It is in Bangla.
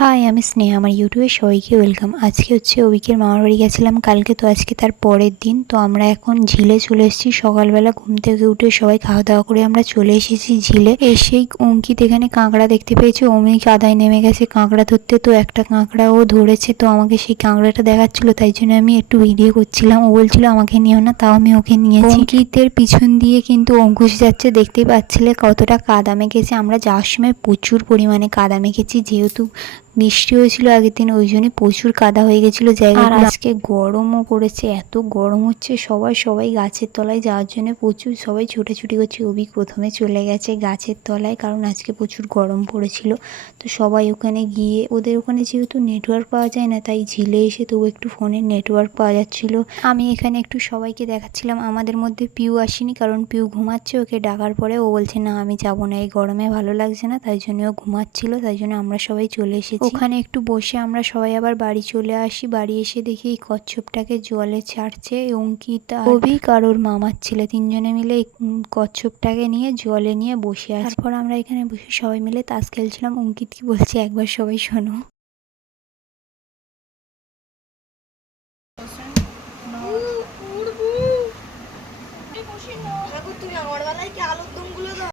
হাই, আমি স্নেহা। আমার ইউটিউবে সবাইকে ওয়েলকাম। আজকে হচ্ছে অভিকের মামার বাড়ি গেছিলাম কালকে, তো আজকে তার পরের দিন। তো আমরা এখন ঝিলে চলে এসেছি। সকালবেলা ঘুম থেকে উঠে সবাই খাওয়া দাওয়া করে আমরা চলে এসেছি ঝিলে। এসেই অঙ্কিত এখানে কাঁকড়া দেখতে পেয়েছে। অমনি কাদায় নেমে গেছে কাঁকড়া ধরতে। তো একটা কাঁকড়া ও ধরেছে, তো আমাকে সেই কাঁকড়াটা দেখাচ্ছিল, তাই জন্য আমি একটু ভিডিও করছিলাম। ও বলছিল আমাকে নিও না, তাও আমি ওকে নিয়েছি। অঙ্কিতের পিছন দিয়ে কিন্তু অঙ্কুশ যাচ্ছে, দেখতেই পাচ্ছিলে কতটা কাদা মেখেছে। আমরা যাওয়ার সময় প্রচুর পরিমাণে কাদা মেখেছি, যেহেতু বৃষ্টি হয়েছিল আগের দিন, ওই জন্যই প্রচুর কাদা হয়ে গেছিলো জায়গা। আর আজকে গরমও পড়েছে, এত গরম হচ্ছে। সবাই গাছের তলায় যাওয়ার জন্য প্রচুর সবাই ছোটাছুটি করছে। অভিক প্রথমে চলে গেছে গাছের তলায়, কারণ আজকে প্রচুর গরম পড়েছিল। তো সবাই ওখানে গিয়ে, ওদের ওখানে যেহেতু নেটওয়ার্ক পাওয়া যায় না, তাই ঝিলে এসে তবু একটু ফোনের নেটওয়ার্ক পাওয়া যাচ্ছিল। আমি এখানে একটু সবাইকে দেখাচ্ছিলাম। আমাদের মধ্যে পিউ আসেনি, কারণ পিউ ঘুমাচ্ছে। ওকে ডাকার পরে ও বলছে না আমি যাবো না, এই গরমে ভালো লাগছে না, তাই জন্য ও ঘুমাচ্ছিল। তাই জন্য আমরা সবাই চলে এসেছি ওখানে। একটু বসে আমরা সবাই আবার বাড়ি চলে আসি। বাড়ি এসে দেখি এই কচ্ছপটাকে জলে ছাড়ছে অঙ্কিতা, অভিক আর ওর মামার ছেলে, তিনজনে মিলে এই কচ্ছপটাকে নিয়ে জলে নিয়ে বসে আছে। তারপর আমরা এখানে বসে সবাই মিলে তাস খেলছিলাম। অঙ্কিত কি বলছে একবার সবাই শোনো।